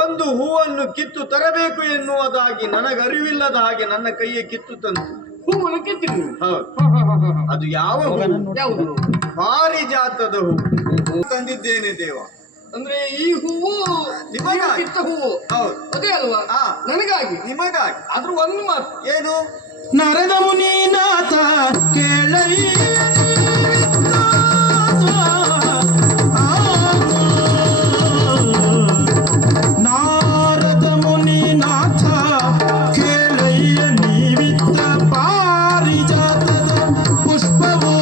ಒಂದು ಹೂವನ್ನು ಕಿತ್ತು ತರಬೇಕು ಎನ್ನುವುದಾಗಿ ನನಗರಿವಿಲ್ಲದ ಹಾಗೆ ನನ್ನ ಕೈಯೇ ಕಿತ್ತು ತಂತು. ಹೂವನ್ನು ಕಿತ್ತಿರಿ? ಹೌದು. ಅದು ಯಾವ ಹೂ? ಯಾವುದು? ಪಾರಿಜಾತದ ಹೂ ತಂದಿದ್ದೇನೆ ದೇವ. ಅಂದ್ರೆ ಈ ಹೂವು ಕಿತ್ತ ಹೂವು? ಹೌದು. ಅದೇ ಅಲ್ವಾ? ನನಗಾಗಿ, ನಿಮಗಾಗಿ. ಆದ್ರೂ ಒಂದು ಮಾತು. ಏನು? ನರದ ಮುನಿನಾಥ ಕೇಳೈ ನಾರದ ಮುನಿನಾಥ ಕೇಳಯ್ಯ ನೀವಿತ್ತ ಪಾರಿಜಾತದ ಪುಷ್ಪವು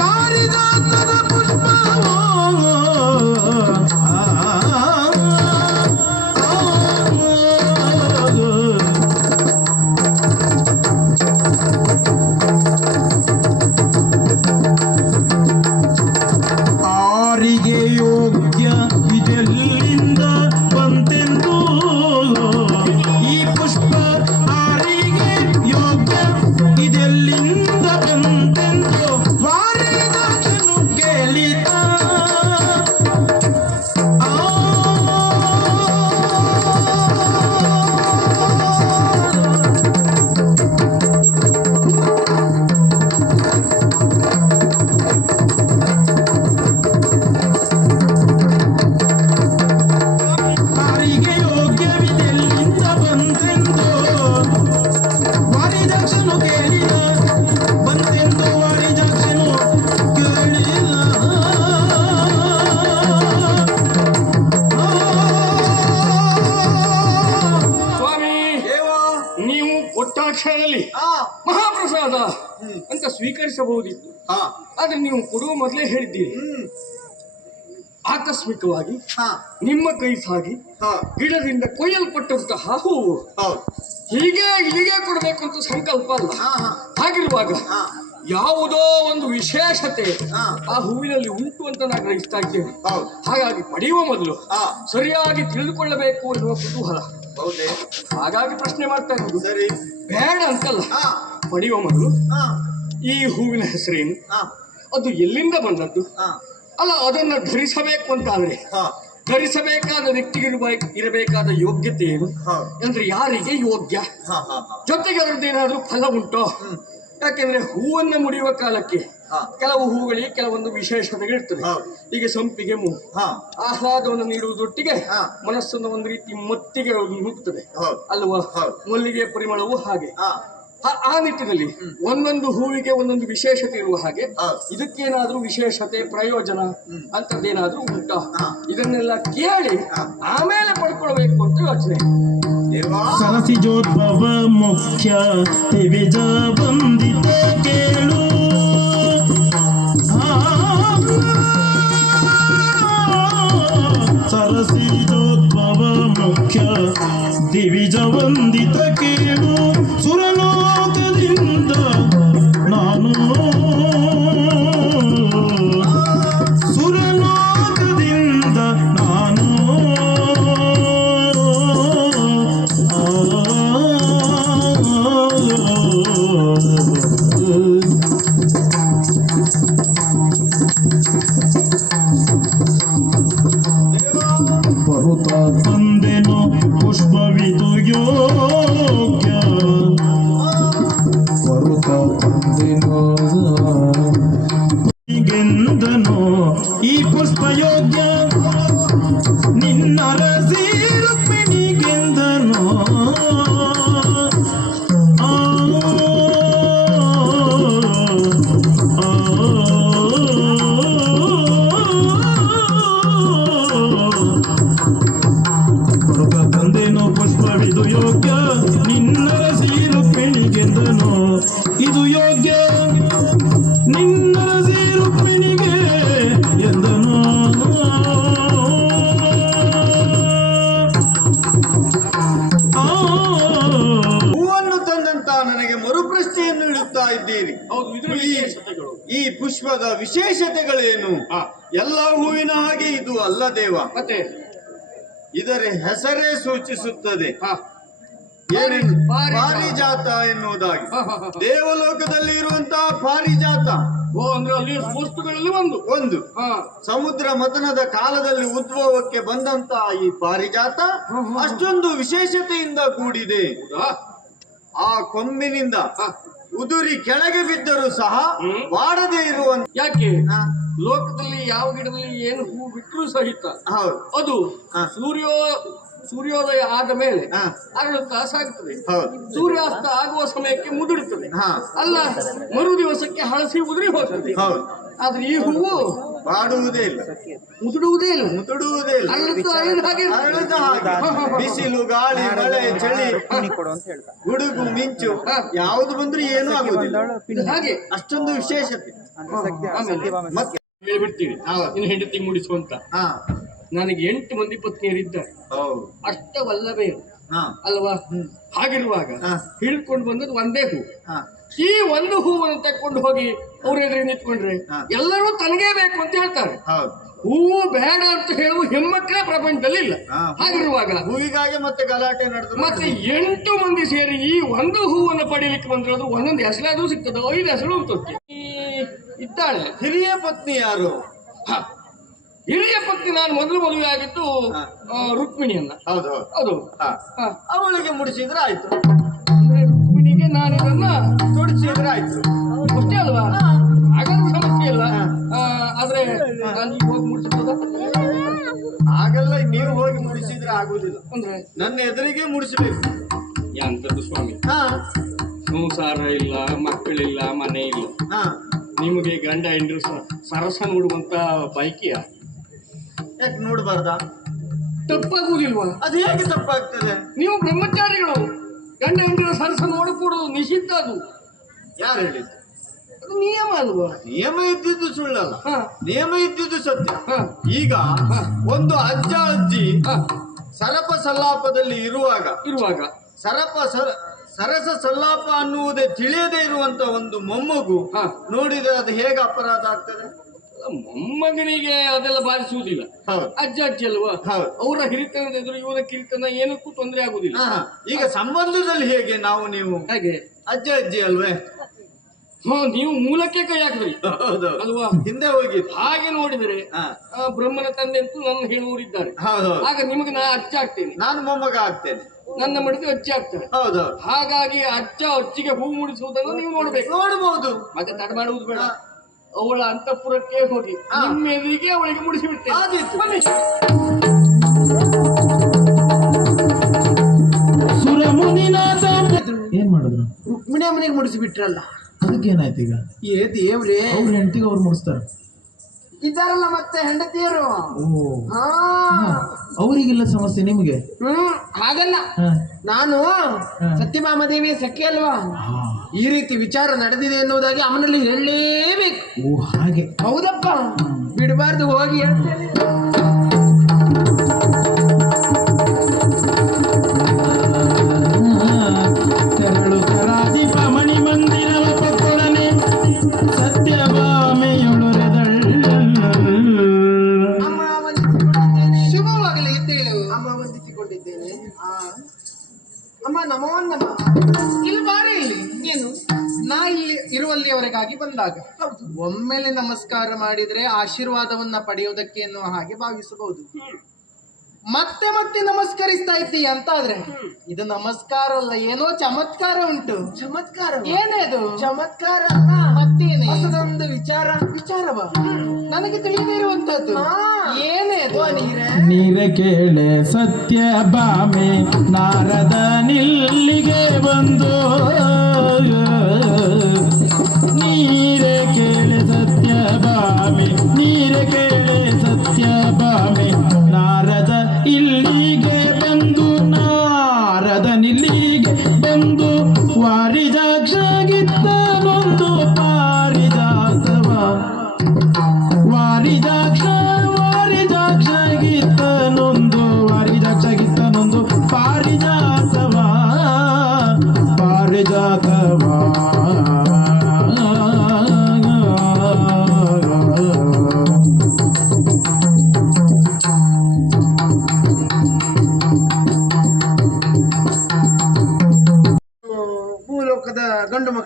ಪಾರಿಜಾತದ ಪುಷ್ಪವು ಆರಿಗೆ ಯೋಗ್ಯ ಇದೆಲ್ಲಿಂದ ಬಂತೆಂದು ಈ ಪುಷ್ಪ ಆರಿಗೆ ಯೋಗ್ಯ ಇದೆಲ್ಲಿಂದ ಬಂತೆಂದು ವಾರಿದಾಸನು ಕೇಳಿದ. ಆರಿಗೆ ಯೋಗ್ಯವಿದೆಲ್ಲಿಂದ ಬಂತೆಂದು ವಾರಿದಾಸನು ಕೇಳಿದ. ಬಂತೆಂದು ವಾರಿದಾಸನು ಕೇಳಿದ. ಸ್ವಾಮಿ, ದೇವ, ನೀವು ಕೊಟ್ಟಾಕ್ಷರದಲ್ಲಿ ಮಹಾಪ್ರಸಾದ ಅಂತ ಸ್ವೀಕರಿಸಬಹುದಿತ್ತು. ಆದ್ರೆ ನೀವು ಕೊಡುವ ಮೊದಲೇ ಹೇಳಿದ್ದೀರಿ, ಆಕಸ್ಮಿಕವಾಗಿ ನಿಮ್ಮ ಕೈ ಸಾಗಿ ಗಿಡದಿಂದ ಕೊಯ್ಯಲ್ಪಟ್ಟಂತಹ ಹೂವು ಹೀಗೆ ಇಲ್ಲಿಗೆ ಕೊಡಬೇಕು ಅಂತ ಸಂಕಲ್ಪ ಅಲ್ಲ. ಹಾಗಿರುವಾಗ ಯಾವುದೋ ಒಂದು ವಿಶೇಷತೆ ಆ ಹೂವಿನಲ್ಲಿ ಉಂಟು ಅಂತ ನಾನು ಗ್ರಹಿಸ್ತಾ ಇದ್ದೇನೆ. ಹಾಗಾಗಿ ಪಡೆಯುವ ಮೊದಲು ಸರಿಯಾಗಿ ತಿಳಿದುಕೊಳ್ಳಬೇಕು ಎನ್ನುವ ಕುತೂಹಲ. ಹಾಗಾಗಿ ಪ್ರಶ್ನೆ ಮಾಡ್ತಾ ಇರುವುದು. ಸರಿ, ಬೇಡ ಅಂತಲ್ಲ, ಪಡೆಯುವ ಮೊದಲು ಈ ಹೂವಿನ ಹೆಸರೇನು, ಅದು ಎಲ್ಲಿಂದ ಬಂದದ್ದು, ಅಲ್ಲ ಅದನ್ನು ಧರಿಸಬೇಕು ಅಂತಾದ್ರೆ ಧರಿಸಬೇಕಾದ ವ್ಯಕ್ತಿಗೆ ಇರಬೇಕಾದ ಯೋಗ್ಯತೆ ಏನು, ಅಂದ್ರೆ ಯಾರಿಗೆ ಯೋಗ್ಯ, ಜೊತೆಗೆ ಅದರದ್ದೇನಾದ್ರೂ ಫಲ ಉಂಟೋ. ಯಾಕೆಂದ್ರೆ ಹೂವನ್ನು ಮುಡಿಯುವ ಕಾಲಕ್ಕೆ ಕೆಲವು ಹೂಗಳಿಗೆ ಕೆಲವೊಂದು ವಿಶೇಷತೆಗಳಿರ್ತದೆ. ಈಗ ಸಂಪಿಗೆ ಮೂ ಆಹ್ಲಾದವನ್ನು ನೀಡುವುದೊಟ್ಟಿಗೆ ಮನಸ್ಸನ್ನು ಒಂದು ರೀತಿ ಮತ್ತಿಗೆ ನುಗ್ಗುತ್ತದೆ ಅಲ್ವಾ. ಮಲ್ಲಿಗೆ ಪರಿಮಳವು ಹಾಗೆ. ಆ ನಿಟ್ಟಿನಲ್ಲಿ ಒಂದೊಂದು ಹೂವಿಗೆ ಒಂದೊಂದು ವಿಶೇಷತೆ ಇರುವ ಹಾಗೆ ಇದಕ್ಕೇನಾದ್ರೂ ವಿಶೇಷತೆ ಪ್ರಯೋಜನ ಅಂತದ್ದೇನಾದ್ರೂ ಉಂಟಾ, ಇದನ್ನೆಲ್ಲ ಕೇಳಿ ಆಮೇಲೆ ಪಡ್ಕೊಳ್ಬೇಕು ಅಂತ ಯೋಚನೆ. ಸರಸಿಜೋದ್ಭವ ಮುಖ್ಯ ತಿವಿಜ ಬಂದಿತ ಕೇಳು. ಸರಸಿಜೋದ್ಭವ ಮುಖ್ಯ ದಿವಿಜ ವಂದಿತ ಕೇಳು. ಸುರಲೋಕದಿಂದ ನಾನು ಸುರಲೋಕದಿಂದ ನಾನು ಬರುತ್ತ ತಂದೆನು ಪುಷ್ಪವಿದು ಯೋಗ್ಯ. ಬರುತ್ತ ತಂದೆನು ಗೆಂದನು ಈ ಪುಷ್ಪ ಯೋಗ್ಯ. ನಿನ್ನರಸಿ ರುಕ್ಮಿಣಿಗೆಂದನು ತಂದೇನೋ ಪುಷ್ಪವಿದು ಯೋಗ್ಯ. ನಿನ್ನರಸಿ ರುಕ್ಮಿಣಿಗೆಂದನು ಇದು ಯೋಗ್ಯ. ನಿನ್ನರಸಿ ರುಕ್ಮಿಣಿಗೆ ಎಂದನು. ಹೂವನ್ನು ತಂದಂತ ನನಗೆ ಮರುಪ್ರಶ್ನೆಯನ್ನು ಇಡುತ್ತಾ ಇದ್ದೀರಿ. ಈ ಪುಷ್ಪದ ವಿಶೇಷತೆಗಳೇನು? ಎಲ್ಲ ಹೂವಿನ ಹಾಗೆ ಇದು ಅಲ್ಲ ದೇವ. ಮತ್ತೆ ಇದರ ಹೆಸರೇ ಸೂಚಿಸುತ್ತದೆ. ಏನೇನು ಪಾರಿಜಾತ. ಪಾರಿಜಾತ ಎನ್ನುವುದಾಗಿ ಹ, ಹ, ಹ. ದೇವಲೋಕದಲ್ಲಿ ಇರುವಂತಹ ಪಾರಿಜಾತ ಓ ಅಂದ್ರೆ ಅಲ್ಲಿ ವಸ್ತುಗಳಲ್ಲಿ ಒಂದು ಒಂದು ಹ ಸಮುದ್ರ ಮಥನದ ಕಾಲದಲ್ಲಿ ಉದ್ಭವಕ್ಕೆ ಬಂದಂತಹ ಈ ಪಾರಿಜಾತ ಅಷ್ಟೊಂದು ವಿಶೇಷತೆಯಿಂದ ಕೂಡಿದೆ. ಹೌದಾ? ಆ ಕೊಂಬಿನಿಂದ ಹ. ಉದುರಿ ಕೆಳಗೆ ಬಿದ್ದರೂ ಸಹ ಬಾಡದೆ ಇರುವಂತ. ಯಾಕೆ ಲೋಕದಲ್ಲಿ ಯಾವ ಗಿಡದಲ್ಲಿ ಏನು ಹೂ ಬಿಟ್ಟರೂ ಸಹಿತ ಹೌದು ಅದು ಹ. ಸೂರ್ಯೋದಯ ಆದ ಮೇಲೆ ಹ. ಅರಳುತ್ತಾ ಸಾಗುತ್ತದೆ. ಹೌದು ಸೂರ್ಯಾಸ್ತ ಆಗುವ ಸಮಯಕ್ಕೆ ಮುದುರುತ್ತದೆ. ಹ. ಅಲ್ಲ ಮರು ದಿವಸಕ್ಕೆ ಹಳಸಿ ಉದುರಿ ಹೋಗ್ತದೆ. ಹೌದು ಆದ್ರೆ ಈ ಹೂವು ಬಾಡುವುದೇ ಇಲ್ಲ, ಮುದುಡುವುದೇ ಇಲ್ಲ, ಮುದುಡುವುದೇ ಇಲ್ಲ, ಅರಳುತ್ತಾ ಅರಳಿದ ಹಾಗೆ ಇರ್ತದೆ. ಅರಳಿದ ಹಾಗೆ. ಬಿಸಿಲು ಗಾಳಿ ಮಳೆ ಚಳಿ ಗುಡುಗು ಮಿಂಚು ಯಾವುದು ಬಂದ್ರೂ ಏನೂ ಆಗುದಿಲ್ಲ. ಇದು ಹಾಗೆ ಅಷ್ಟೊಂದು ವಿಶೇಷತೆ. ಮತ್ತೆ ಹೇಳ್ಬಿಡ್ತೀವಿ ಇನ್ನು ಹೆಂಡತಿ ಮೂಡಿಸುವಂತ. ಹಾ ನನಗೆ 8 ಮಂದಿ ಪತ್ನಿಯರಿದ್ದಾರೆ. ಹೌದು ಅಷ್ಟವಲ್ಲವೇ ಹಾ ಅಲ್ವಾ? ಹಾಗಿರುವಾಗ ಹಾ. ಹಿಡಿದುಕೊಂಡು ಬಂದದ್ದು ಒಂದೇ ಹೂ. ಹಾ ಈ ಒಂದು ಹೂವನ್ನು ತಕೊಂಡು ಹೋಗಿ ಅವ್ರ ಎದುರಿಗೆ ನಿಂತ್ಕೊಂಡ್ರೆ ಹಾ. ಎಲ್ಲರೂ ತನಗೇ ಬೇಕು ಅಂತ ಹೇಳ್ತಾರೆ. ಹೌದು ಹೂವು ಬೇಡ ಅಂತ ಹೇಳುವ ಹೆಮ್ಮಕ್ಕಳೇ ಪ್ರಪಂಚದಲ್ಲಿ ಇಲ್ಲ. ಹಾ. ಹಾಗಿರುವಾಗ ಹೂವಿಗಾಗಿ ಮತ್ತೆ ಗಲಾಟೆ ನಡೆದ್ರು. ಮತ್ತೆ 8 ಮಂದಿ ಸೇರಿ ಈ ಒಂದು ಹೂವನ್ನು ಪಡೀಲಿಕ್ಕೆ ಬಂದ್ರೆ ಒಂದೊಂದು ಹೆಸರಾದ್ರೂ ಸಿಗ್ತದೆ. 5 ಹೆಸರು ಉಂಟು ಅದಕ್ಕೆ. ಈ ಇದ್ದಾಳೆ ಹಿರಿಯ ಪತ್ನಿ ಯಾರು? ಹ. ಹಿರಿಯ ಪತ್ನಿ ನಾನು ಮೊದಲು ಮದುವೆ ಆಗಿದ್ದು ಹಾ. ರುಕ್ಮಿಣಿಯನ್ನ. ಹೌದು ಹೌದು ಅದು ಹಾ. ಹ. ಅವಳಿಗೆ ಮುಡಿಸಿದ್ರೆ ಆಯ್ತು, ಅಂದ್ರೆ ರುಕ್ಮಿಣಿಗೆ ನಾನು ಇದನ್ನ ತೊಡಿಸಿದ್ರೆ ಆಯ್ತು. ಅಷ್ಟೇ ಅಲ್ವಾ? ಹಾಗಾದ್ರೂ ಸಮಸ್ಯೆ ಇಲ್ಲ. ಆದ್ರೆ ನಾನು ಈಗ ಹೋಗಿ ಮುಡಿಸ್ಬೋದ? ಹಾಗೆಲ್ಲ ನೀವು ಹೋಗಿ ಮುಡಿಸಿದ್ರೆ ಆಗುದಿಲ್ಲ, ಅಂದ್ರೆ ನನ್ನ ಎದುರಿಗೆ ಮುಡಿಸಬೇಕು. ಯಾಂತದ್ದು ಸ್ವಾಮಿ, ಹಾ ಸಂಸಾರ ಇಲ್ಲ, ಮಕ್ಕಳಿಲ್ಲ, ಮನೆ ಇಲ್ಲ, ಹಾ ನಿಮಗೆ ಗಂಡ ಹೆಂಡ್ರು ಸರಸ ನೋಡುವಂತ ಬೈಕಿಯ ಯಾಕೆ ನೋಡ್ಬಾರ್ದಾ? ತಪ್ಪಾಗುವುದಿಲ್ವಾ? ಅದು ಹೇಗೆ ತಪ್ಪಾಗ್ತದೆ? ನೀವು ಬ್ರಹ್ಮಚಾರಿಗಳು, ಗಂಡ ಹೆಂಡ್ರ ಸರಸ ನೋಡಕೂಡದು, ನಿಷಿದ್ಧ ಅದು. ಯಾರು ಹೇಳಿದ್ದು? ಅದು ನಿಯಮ ಅಲ್ವಾ? ನಿಯಮ ಇದ್ದಿದ್ದು ಸುಳ್ಳಲ್ಲ, ಹ. ನಿಯಮ ಇದ್ದಿದ್ದು ಸತ್ಯ. ಹ. ಈಗ ಒಂದು ಅಜ್ಜ ಅಜ್ಜಿ ಹ. ಸರಪ ಸಲ್ಲಾಪದಲ್ಲಿ ಇರುವಾಗ ಸರಸ ಸಲ್ಲಾಪ ಅನ್ನುವುದೇ ತಿಳಿಯದೇ ಇರುವಂತ ಒಂದು ಮೊಮ್ಮಗು ಹ. ನೋಡಿದ್ರೆ ಅದು ಹೇಗೆ ಅಪರಾಧ ಆಗ್ತದೆ? ಮೊಮ್ಮಗನಿಗೆ ಅದೆಲ್ಲ ಬಾಧಿಸುವುದಿಲ್ಲ. ಹೌದು ಅಜ್ಜ ಅಜ್ಜಿ ಅಲ್ವಾ? ಹೌದು. ಅವರ ಹಿರಿತನದ ಎದುರು ಇವರ ಕಿರಿತನ ಏನಕ್ಕೂ ತೊಂದರೆ ಆಗುದಿಲ್ಲ. ಹಾ. ಈಗ ಸಂಬಂಧದಲ್ಲಿ ಹೇಗೆ ನಾವು ನೀವು ಹಾಗೆ ಅಜ್ಜ ಅಜ್ಜಿ ಅಲ್ವೇ? ನೀವು ಮೂಲಕ್ಕೆ ಕೈ ಹಾಕಿದ್ರಿ ಹೌದು ಅಲ್ವಾ? ಹಿಂದೆ ಹೋಗಿದ್ದು. ಹಾಗೆ ನೋಡಿದರೆ ಹಾ. ಬ್ರಹ್ಮನ ತಂದೆ ಅಂತೂ ನನ್ನ ಹೇಳುವವರಿದ್ದಾರೆ. ಹೌದು ಆಗ ನಿಮಗೆ ನಾ ಅಜ್ಜ ಆಗ್ತೇನೆ, ನಾನು ಮೊಮ್ಮಗ ಆಗ್ತೇನೆ. ನನ್ನ ಮಡಿದು ಅಜ್ಜಿ ಆಗ್ತಾರೆ. ಹೌದು ಹಾಗಾಗಿ ಅಜ್ಜ ಅಜ್ಜಿಗೆ ಹೂ ಮುಡಿಸುವುದನ್ನು ನೀವು ನೋಡ್ಬೇಕು. ನೋಡಬಹುದು. ಮತ್ತೆ ತಡ ಮಾಡುವುದು ಬೇಡ. ಅವಳ ಅಂತಃಪುರಕ್ಕೆ ಹೋಗಿ ನಿಮ್ಮ ಎದುರಿಗೆ ಅವಳಿಗೆ ಮುಡಿಸಿ ಬಿಡ್ತೇನೆ. ಆದೀತು. ಬನ್ನಿ. ಸುರಮುನಿನಾಥ ಏನ್ ಮಾಡಿದ್ರು? ರುಕ್ಮಿಣಿ ಅಮ್ಮನಿಗೆ ಮುಡಿಸಿಬಿಟ್ರಲ್ಲ. ಅದಕ್ಕೇನಾಯ್ತು ಈಗ? ಏ ದೇವ್ರೇ, ಅವ್ರ ಹೆಂಡತಿಗೆ ಅವ್ರು ಮುಡಿಸ್ತಾರೆ. ಇದ್ದಾರಲ್ಲ ಮತ್ತೆ ಹೆಂಡತಿಯರು. ಓ ಹಾ ಅವರಿಗಿಲ್ಲ ಸಮಸ್ಯೆ, ನಿಮಗೆ? ಹಾಗಲ್ಲ, ಹ. ನಾನು ಸತ್ಯಭಾಮ ದೇವಿಯ ಸಖಿ ಅಲ್ವಾ? ಹಾ. ಈ ರೀತಿ ವಿಚಾರ ನಡೆದಿದೆ ಎನ್ನುವುದಾಗಿ ಅವನಲ್ಲಿ ಹೇಳಲೇಬೇಕು. ಓ ಹಾಗೆ. ಹೌದಪ್ಪ, ಬಿಡಬಾರ್ದು, ಹೋಗಿ ಹೇಳ್ತೇನೆ. ತೆರಳುತ್ತ ರಾಜೀಪ ಮಣಿ ಮಂದಿರವ ಪಕ್ಕೊಡನೆ ಸತ್ಯಭಾಮೆಯೊಳುರೆದಳ್. ಅಮ್ಮ ವಂದಿಸಿಕೊಂಡಿದ್ದೇನೆ. ಶುಭವಾಗಲಿ ಎದ್ದೇಳು. ಅಮ್ಮ ವಂದಿಸಿಕೊಂಡಿದ್ದೇನೆ. ಅಮ್ಮ ನಮೋ ನಮ. ಇಲ್ಲಿ ಬಾರಿ, ಇಲ್ಲಿ ಏನು? ನಾ ಇಲ್ಲಿ ಇರುವಲ್ಲಿಯವರೆಗಾಗಿ ಬಂದಾಗ ಒಮ್ಮೆಲೆ ನಮಸ್ಕಾರ ಮಾಡಿದ್ರೆ ಆಶೀರ್ವಾದವನ್ನ ಪಡೆಯುವುದಕ್ಕೆ ಎನ್ನುವ ಹಾಗೆ ಭಾವಿಸಬಹುದು. ಮತ್ತೆ ಮತ್ತೆ ನಮಸ್ಕರಿಸ್ತಾ ಇದ್ದೀಯ ಅಂತಾದ್ರೆ ಇದು ನಮಸ್ಕಾರ ಅಲ್ಲ, ಏನೋ ಚಮತ್ಕಾರ ಉಂಟು. ಚಮತ್ಕಾರ? ಏನೇ ಅದು? ಚಮತ್ಕಾರ ಅಲ್ಲ ಮತ್ತೇನೆ, ಹೊಸದೊಂದು ವಿಚಾರವ ನನಗೆ ತಿಳಿದೇ ಇರುವಂತದ್ದು. ಏನೇ ಅದು? ನೀರೆ ಕೇಳೆ ಸತ್ಯಭಾಮೆ ನಾರದ ನಿಲ್ಲಿಗೆ ಬಂದು. ನೀರೆ ಕೇಳೆ ಸತ್ಯಭಾಮೆ, ನೀರೆ ಕೇಳೆ ಸತ್ಯಭಾಮೆ ನಾರದ ಇಲ್ಲಿಗೆ ಬಂದು, ನಾರದನಿಲ್ಲಿಗೆ ಬಂದು ವಾರಿಜಾಕ್ಷಗಿತ್ತನೊಂದು ಪಾರಿಜಾತವ. ವಾರಿಜಾಕ್ಷಗಿತ್ತನೊಂದು ಪಾರಿಜಾತವ, ಪಾರಿಜಾತವ.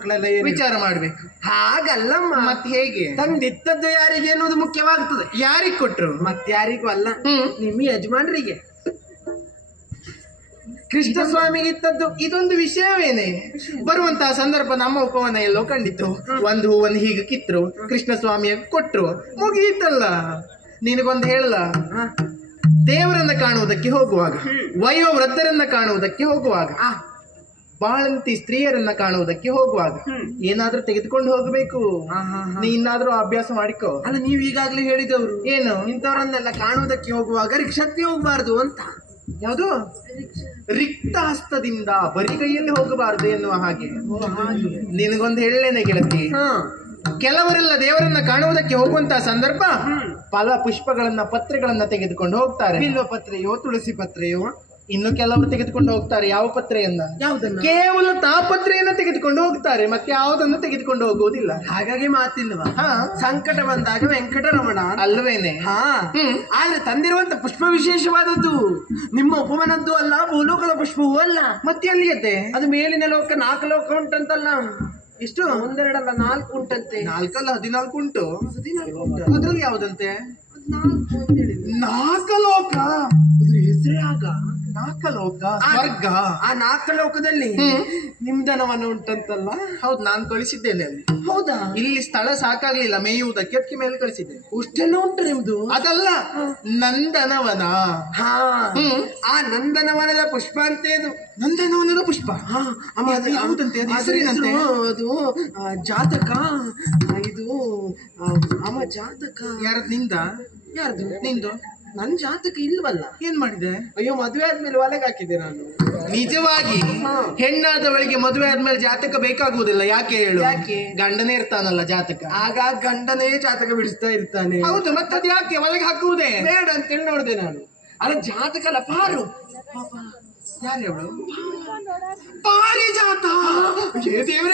ಮಕ್ಕಳೆಲ್ಲ ಏನು ವಿಚಾರ ಮಾಡ್ಬೇಕು. ಹಾಗಲ್ಲಮ್ಮ. ಮತ್ತೆ ಹೇಗೆ ತಂದಿತ್ತದ್ದು ಯಾರಿಗೆ ಅನ್ನೋದು ಮುಖ್ಯವಾಗ್ತದೆ. ಯಾರಿಗ್ ಕೊಟ್ರು? ಮತ್ತೆ ಯಾರಿಗೂ ಅಲ್ಲ, ನಿಮ್ಮ ಯಜಮಾನ್ರಿಗೆ. ಕೃಷ್ಣ ಸ್ವಾಮಿಗೆ ಇತ್ತದ್ದು ಇದೊಂದು ವಿಷಯವೇನೆ. ಬರುವಂತಹ ಸಂದರ್ಭ ನಮ್ಮ ಉಪವನ ಎಲ್ಲೋ ಕಂಡಿತು. ಒಂದು ಹೂವನ್ನು ಹೀಗೆ ಕಿತ್ರು, ಕೃಷ್ಣ ಸ್ವಾಮಿಯ ಕೊಟ್ರು, ಮುಗಿಯಿತಲ್ಲ. ನಿನಗೊಂದು ಹೇಳಲ್ಲ, ದೇವರನ್ನ ಕಾಣುವುದಕ್ಕೆ ಹೋಗುವಾಗ, ವಯೋವೃದ್ಧರನ್ನ ಕಾಣುವುದಕ್ಕೆ ಹೋಗುವಾಗ, ಬಾಳಂತಿ ಸ್ತ್ರೀಯರನ್ನ ಕಾಣುವುದಕ್ಕೆ ಹೋಗುವಾಗ ಏನಾದ್ರೂ ತೆಗೆದುಕೊಂಡು ಹೋಗಬೇಕು. ನೀನಾದ್ರೂ ಅಭ್ಯಾಸ ಮಾಡಿಕೋ. ಅಲ್ಲ, ನೀವು ಈಗಾಗಲೇ ಹೇಳಿದವರು ಏನು? ಇಂಥವರನ್ನೆಲ್ಲ ಕಾಣುವುದಕ್ಕೆ ಹೋಗುವಾಗ ರಿಕ್ಷಕ್ಕೆ ಹೋಗಬಾರ್ದು ಅಂತ. ಯಾವುದು? ರಿಕ್ತ ಹಸ್ತದಿಂದ ಬರಿಗೈಯಲ್ಲಿ ಹೋಗಬಾರದು ಎನ್ನುವ ಹಾಗೆ. ನಿನಗೊಂದು ಹೇಳೇನೆ ಗೆಳತಿ, ಕೆಲವರೆಲ್ಲ ದೇವರನ್ನ ಕಾಣುವುದಕ್ಕೆ ಹೋಗುವಂತಹ ಸಂದರ್ಭ ಫಲ ಪುಷ್ಪಗಳನ್ನ ಪತ್ರೆಗಳನ್ನ ತೆಗೆದುಕೊಂಡು ಹೋಗ್ತಾರೆ. ಬಿಲ್ವ ಪತ್ರೆಯೋ ತುಳಸಿ ಪತ್ರೆಯೋ. ಇನ್ನು ಕೆಲವರು ತೆಗೆದುಕೊಂಡು ಹೋಗ್ತಾರೆ ಯಾವ ಪತ್ರೆಯನ್ನ? ಯಾವುದನ್ನ? ಕೇವಲ ತಾಪತ್ರೆಯನ್ನ ತೆಗೆದುಕೊಂಡು ಹೋಗ್ತಾರೆ, ಮತ್ತೆ ಯಾವುದನ್ನು ತೆಗೆದುಕೊಂಡು ಹೋಗುವುದಿಲ್ಲ. ಹಾಗಾಗಿ ಮಾತಿಲ್ವಾ? ಹಾ, ಸಂಕಟ ಬಂದಾಗ ವೆಂಕಟರಮಣ ಅಲ್ವೇನೆ? ಹಾ, ಆದ್ರೆ ತಂದಿರುವಂತ ಪುಷ್ಪ ವಿಶೇಷವಾದದ್ದು. ನಿಮ್ಮ ಉಪವನದ್ದು ಅಲ್ಲ, ಭೂಲೋಕದ ಪುಷ್ಪವೂ ಅಲ್ಲ. ಮತ್ತೆ ಎಲ್ಲಿಯದೆ? ಅದು ಮೇಲಿನ ಲೋಕ 4 ಲೋಕ ಉಂಟಂತಲ್ಲ. ಎಷ್ಟು? 1 2 ಅಲ್ಲ 4 ಉಂಟಂತೆ. 4 ಅಲ್ಲ 14 ಉಂಟು. 14 ಉಂಟು. ಅದ್ರಲ್ಲಿ ಯಾವುದಂತೆ? 4 ಅಂತ ಹೇಳಿದ್ರು. 4 ಲೋಕ. ಅದ್ರ ಹೆಸರೇ ಆಗ 4 ಲೋಕ, ಸ್ವರ್ಗ. ಆ 4 ಲೋಕದಲ್ಲಿ ನಿಮ್ದನವನ ಉಂಟಂತಲ್ಲ. ಹೌದು, ನಾನು ಕಳಿಸಿದ್ದೇನೆ ಅಲ್ಲಿ. ಹೌದಾ? ಇಲ್ಲಿ ಸ್ಥಳ ಸಾಕಾಗ್ಲಿಲ್ಲ ಮೇಯುವುದಕ್ಕೆ, ಅದಕ್ಕೆ ಮೇಲೆ ಕಳಿಸಿದ್ದೆ. ಅಷ್ಟೆಲ್ಲ ಉಂಟು ನಿಮ್ದು? ಅದಲ್ಲ, ನಂದನವನ. ಹಾ, ಆ ನಂದನವನದ ಪುಷ್ಪ ಅಂತೆ ಅದು. ನಂದನವನದ ಪುಷ್ಪ. ಹಾ, ಅಮ್ಮ, ಅದು ಯಾವುದಂತೆ? ಅದು ಅದ್ರ ಹೆಸರೇನಂತೆ? ಹೆಸರು ಅದು ಜಾತಕ. ಇದು ಅಮ್ಮ ಜಾತಕ. ಯಾರದ್? ನಿಂದ? ಯಾರ್ದು? ನಿಂದು. ನನ್ ಜಾತಕ ಇಲ್ವಲ್ಲ. ಏನ್ ಮಾಡಿದೆ? ಅಯ್ಯೋ, ಮದುವೆ ಆದ್ಮೇಲೆ ಒಲೆಗೆ ಹಾಕಿದ್ದೆ ನಾನು. ನಿಜವಾಗಿ ಹೆಣ್ಣಾದವಳಿಗೆ ಮದುವೆ ಆದ್ಮೇಲೆ ಜಾತಕ ಬೇಕಾಗುವುದಿಲ್ಲ. ಯಾಕೆ ಹೇಳು? ಯಾಕೆ? ಗಂಡನೇ ಇರ್ತಾನಲ್ಲ ಜಾತಕ. ಆಗ ಗಂಡನೇ ಜಾತಕ ಬಿಡಿಸ್ತಾ ಇರ್ತಾನೆ. ಹೌದು, ಮತ್ತೆ ಅದು ಯಾಕೆ ಒಳಗೆ ಹಾಕುವುದೇ? ಬೇಡ ಅಂತೇಳಿ ನೋಡಿದೆ ನಾನು. ಅಲ್ಲ, ಜಾತಕ ಅಲ್ಲ, ಪಾರು. ಯಾರು ಹೇಳು? ಪಾರಿಜಾತ.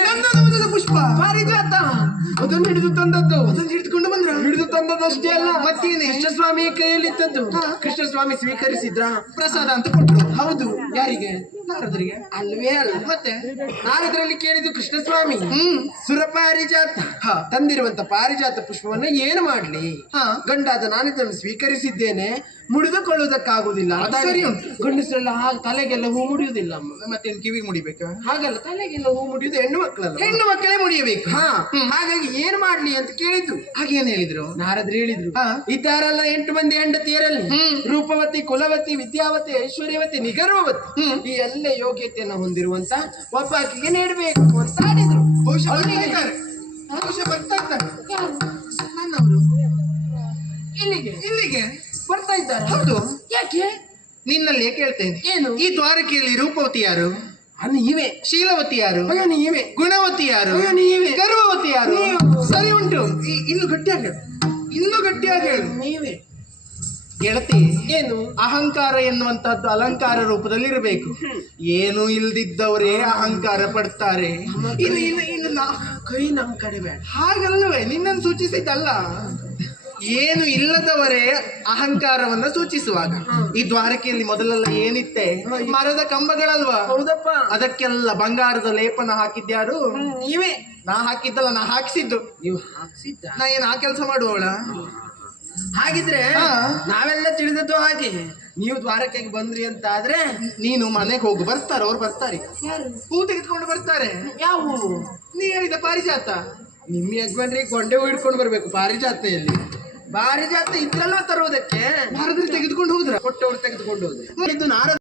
ನಂದನವನದ ಪುಷ್ಪ ಪಾರಿಜಾತ. ಅದನ್ನು ಹಿಡಿದು ತಂದದ್ದು. ಅದನ್ನು ಹಿಡಿದುಕೊಂಡು ಬಂದ್ರ? ಹಿಡಿದು ತಂದದ್ದು ಅಷ್ಟೇ ಅಲ್ಲ, ಮತ್ತೇನೆ? ಕೃಷ್ಣಸ್ವಾಮಿ ಕೈಯಲ್ಲಿತ್ತದ್ದು. ಕೃಷ್ಣಸ್ವಾಮಿ ಸ್ವೀಕರಿಸಿದ್ರ. ಪ್ರಸಾದ ಅಂತ ಕೊಟ್ಟರು. ಹೌದು. ಯಾರಿಗೆ? ನಾರದರಿಗೆ. ಅಲ್ವೇ ಅಲ್ಲ, ಮತ್ತೆ ನಾರದರಲ್ಲಿ ಕೇಳಿದ್ದು ಕೃಷ್ಣಸ್ವಾಮಿ. ಸುರಪಾರಿಜಾತ ತಂದಿರುವಂತ ಪಾರಿಜಾತ ಪುಷ್ಪವನ್ನ ಏನು ಮಾಡ್ಲಿ? ಗಂಡಾದ ನಾನಿದನ್ನು ಸ್ವೀಕರಿಸಿದ್ದೇನೆ, ಮುಡಿದುಕೊಳ್ಳುವುದಕ್ಕಾಗುವುದಿಲ್ಲ. ಸರಿ ಉಂಟು. ಗಂಡಸರೆಲ್ಲ ತಲೆಗೆಲ್ಲ ಹೂ ಮುಡಿಯುವುದಿಲ್ಲ ಅಮ್ಮ. ಮತ್ತೆ ಕಿವಿಗೆ ಮುಡಿಬೇಕಾ? ಹಾಗಲ್ಲ, ತಲೆಗೆಲ್ಲ ಹೂ ಮುಡಿಯುವುದು ಹೆಣ್ಣು ಮಕ್ಕಳಲ್ಲ. ಹೆಣ್ಣು ಮಕ್ಕಳೇ ಮುಡಿಯಬೇಕು. ಹಾಗಾಗಿ ಏನು ಮಾಡ್ಲಿ ಅಂತ ಕೇಳಿದ್ದು. ಹಾಗೇನ್ ಹೇಳಿದ್ರು? ನಾರದ್ರು ಹೇಳಿದ್ರು, ಇದ್ದಾರಲ್ಲ 8 ಮಂದಿ ಹೆಂಡತಿಯರಲ್ಲಿ ರೂಪವತಿ, ಕುಲವತಿ, ವಿದ್ಯಾವತಿ, ಐಶ್ವರ್ಯವತಿ, ನಿಗರ್ವವತಿ, ಈ ಎಲ್ಲ ಯೋಗ್ಯತೆಯನ್ನು ಹೊಂದಿರುವಂತ ಒಬ್ಬ ಆಕೆಗೆ ನೀಡಬೇಕು ಅಂತ ಆಡಿದ್ರು. ಬಹುಶಃ ಬರ್ತಾ ಇದ್ದಾರೆ. ನನ್ನವರು ಇಲ್ಲಿಗೆ ಬರ್ತಾ ಇದ್ದಾರೆ. ಹೌದು. ಯಾಕೆ? ನಿನ್ನಲ್ಲಿ ಕೇಳ್ತೇನೆ, ಏನು? ಈ ದ್ವಾರಕೆಯಲ್ಲಿ ರೂಪವತಿ ಯಾರು? ನೀವೇ. ಶೀಲವತಿ ಯಾರು? ಅಯ್ಯೋ ನೀವೇ. ಗುಣವತಿ ಯಾರು? ಅಯ್ಯೋ ನೀವೇ. ಗರ್ವವತಿ ಯಾರು? ನೀವು. ಸರಿ ಉಂಟು. ಇನ್ನು ಗಟ್ಟಿಯಾಗಿ ಹೇಳು, ಇನ್ನು ಗಟ್ಟಿಯಾಗಿ ಹೇಳು. ನೀವೇ. ಗೆಳತಿ, ಏನು? ಅಹಂಕಾರ ಎನ್ನುವಂತಹದ್ದು ಅಲಂಕಾರ ರೂಪದಲ್ಲಿ ಇರಬೇಕು. ಏನು ಇಲ್ದಿದ್ದವರೇ ಅಹಂಕಾರ ಪಡ್ತಾರೆ. ಇನ್ನು ಕೈ ನಮ್ ಕಡೆ ಬೇಡ. ಹಾಗಲ್ಲವೇ, ನಿನ್ನನ್ನು ಸೂಚಿಸಿದ್ದಲ್ಲ. ಏನು ಇಲ್ಲದವರೇ ಅಹಂಕಾರವನ್ನ ಸೂಚಿಸುವಾಗ ಈ ದ್ವಾರಕೆಯಲ್ಲಿ ಮೊದಲೆಲ್ಲ ಏನಿತ್ತೆ? ಮರದ ಕಂಬಗಳಲ್ವಾ? ಹೌದಪ್ಪ. ಅದಕ್ಕೆಲ್ಲ ಬಂಗಾರದ ಲೇಪನ ಹಾಕಿದ್ಯಾರು? ನೀವೇ. ನಾ ಹಾಕಿದ್ದಲ್ಲ, ನಾ ಹಾಕ್ಸಿದ್ದು. ನೀವು ಹಾಕ್ಸಿದ್ದ? ನಾ ಏನ್ ಆ ಕೆಲಸ ಮಾಡುವವಳ? ಹಾಗಿದ್ರೆ ನಾವೆಲ್ಲ ತಿಳಿದದ್ದು ಹಾಗೆ. ನೀವು ದ್ವಾರಕೆಗೆ ಬಂದ್ರಿ ಅಂತ ಆದ್ರೆ ನೀನು ಮನೆಗೆ ಹೋಗು. ಬರ್ತಾರೆ, ಅವ್ರು ಬರ್ತಾರೆ. ಹೂ ತೆಗೆದುಕೊಂಡು ಬರ್ತಾರೆ. ಯಾವ ಹೂವು? ನೀ ಹೇಳಿದ ಪಾರಿಜಾತ. ನಿಮ್ಮ ಯಜಮಾನ್ರಿಗೆ ಗೊಂಡೆ ಹೂ ಹಿಡ್ಕೊಂಡು ಬರ್ಬೇಕು. ಪಾರಿಜಾತೆಯಲ್ಲಿ ಪಾರಿಜಾತ ಇದ್ರಲ್ಲ ತರುವುದಕ್ಕೆ. ಭಾರತದಲ್ಲಿ ತೆಗೆದುಕೊಂಡು ಹೋದ್ರ? ಕೊಟ್ಟವ್ರು ತೆಗೆದುಕೊಂಡು ಹೋದ್ರು. ಇದು ನಾರದ